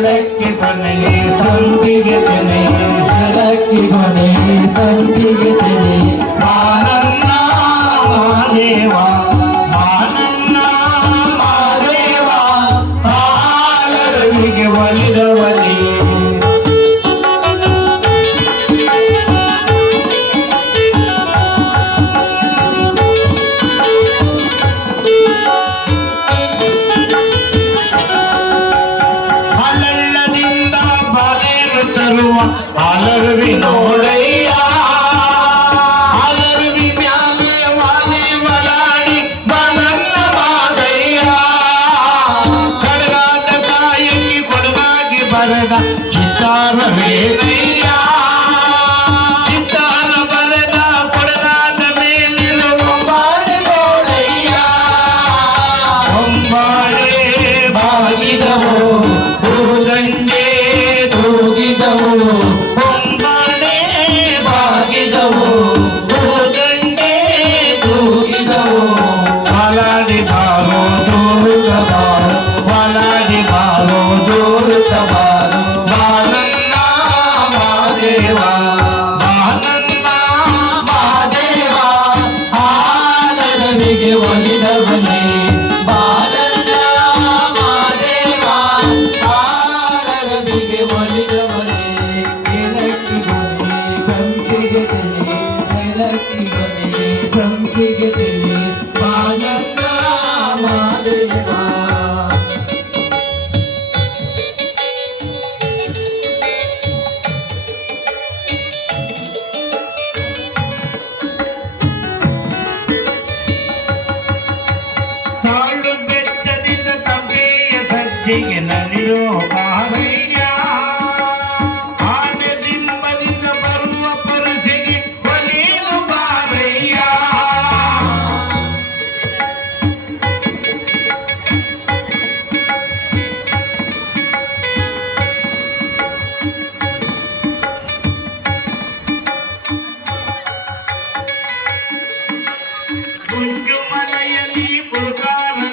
ಜಲಕ್ಕೆ ಕೊನೆಯೇ ಸಂಪಿಗೆ ಕೊನೆಯೇ ಜಲಕ್ಕೆ ಕೊನೆಯೇ ಸಂಪಿಗೆ ಕೊನೆಯೇ ಆನಂದ ಮಾದೇವ ಆನಂದ ಮಾದೇವ அலர்வினோட माती घेऊन धवने बालंदा महादेवा आर मी घेऊन धवने संपी घेतले संपी घेतले நீங்க நன்னிடும் காவை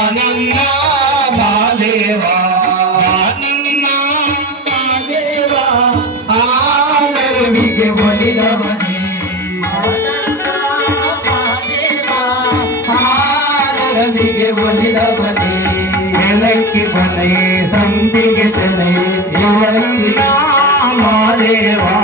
నానంగా మాదేవా నానంగా మాదేవా ఆలరుడికి ఒలిదవని ఆలరుడికి ఒలిదవని ఎలక్కి బలే సంపిగి తలే ఇవన్నా మాదేవా